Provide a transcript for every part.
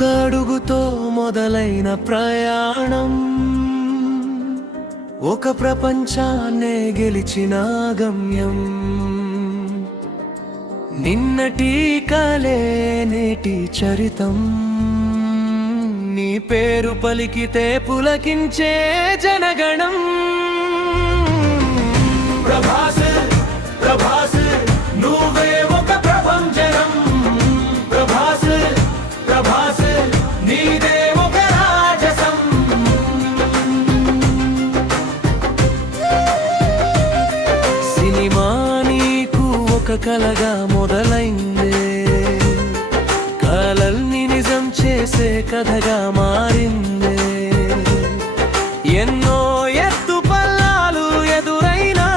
ఒక అడుగుతో మొదలైన ప్రయాణం ఒక ప్రపంచాన్నే గెలిచిన గమ్యం. నిన్నటి కలే నేటి చరితం, నీ పేరు పలికితే పులకించే జనగణం. ప్రభాస్ ప్రభాస్ నువ్వే ఒక ప్రభంజనం. ప్రభాస్ ప్రభాస్ నీదే ఒక రాజసం. సినిమా నీకు ఒక కలగా మొదలైందే, కలల్ని నిజం చేసే కథగా మారిందే. ఎన్నో ఎత్తు పల్లాలు ఎదురైనా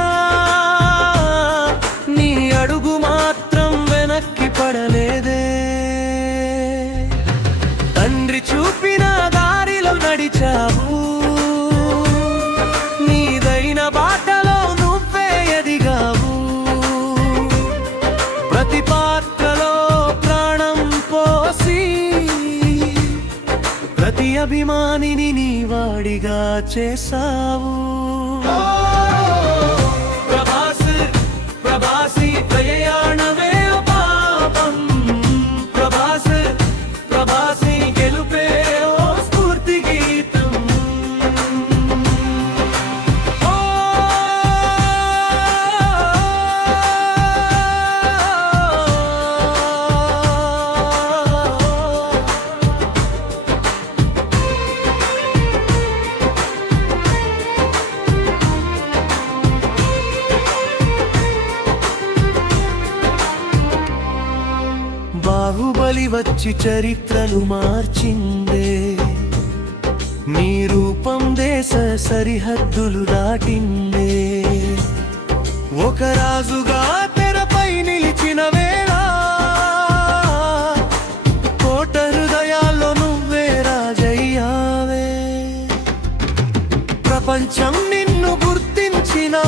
నీ అడుగు మాత్రం వెనక్కి పడలేదే. తండ్రి చూపిన దారిలో నడిచావు, నీదైన బాటలో నువ్వే ఎదిగావు. ప్రతి పాత్రలో ప్రాణం పోసి ప్రతి అభిమానిని నీ వాడిగా చేసావు. ప్రభాస్ ప్రభాసి ప్రయాణమే పాపం. ప్రభాస్ ప్రభాసి గెలుపే ఓ స్ఫూర్తి గీతం. బాహుబలి వచ్చి చరిత్రను మార్చిందే, నీ రూపం దేశ సరిహద్దులు దాటిందే. ఒక రాజుగా తెరపై నిలిచిన వేళ కోట హృదయాల్లో నువ్వే రాజయ్యావే. ప్రపంచం నిన్ను గుర్తించినా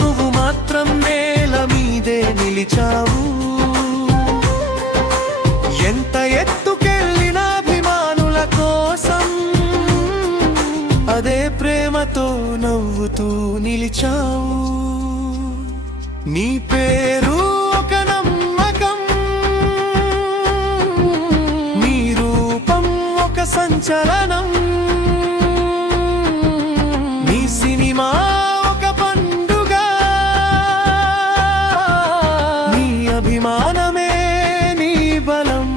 నువ్వు మాత్రం నేల మీదే నిలిచావు. ఎంత ఎత్తుకెళ్ళిన అభిమానుల కోసం అదే ప్రేమతో నవ్వుతూ నిలిచావు. నీ పేరు ఒక నమ్మకం, నీ రూపం ఒక సంచలనం. నీ సినిమా ఒక పండుగ, నీ అభిమానమే నీ బలం.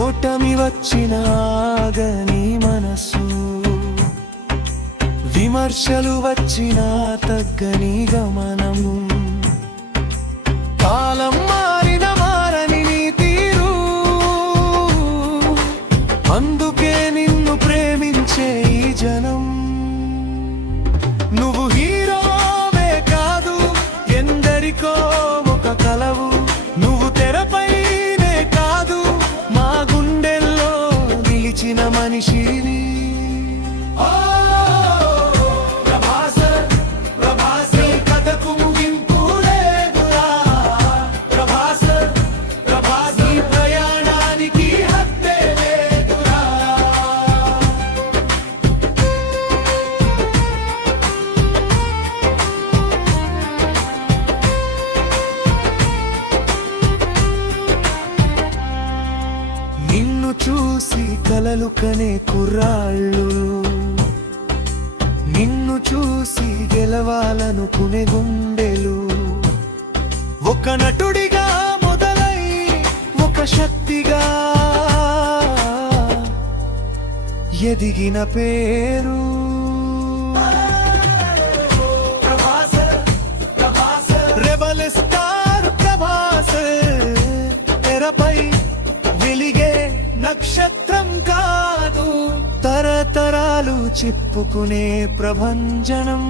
ఓటమి వచ్చిన ఆగని మనసు, విమర్శలు వచ్చిన తగ్గని గమనము. కాలం మారిన మారని నీ తీరు, అందుకే నిన్ను ప్రేమించే ఈ జనం. నువ్వు హీరోవే కాదు, ఎందరికో ఒక కలవు. నువ్వు తెరపైనే కాదు, మా గుండెల్లో నిలిచిన మనిషిని. నిన్ను చూసి కలలు కనే కుర్రాళ్ళు, నిన్ను చూసి గెలవాలనుకునే గుండెలు. ఒక నటుడిగా మొదలై ఒక శక్తిగా ఎదిగిన పేరు. రెబల్ స్టార్ ప్రభాస్ తెరపై వెలిగే నక్షత్రం కాదు, తరతరాలు చెప్పుకునే ప్రభంజనం.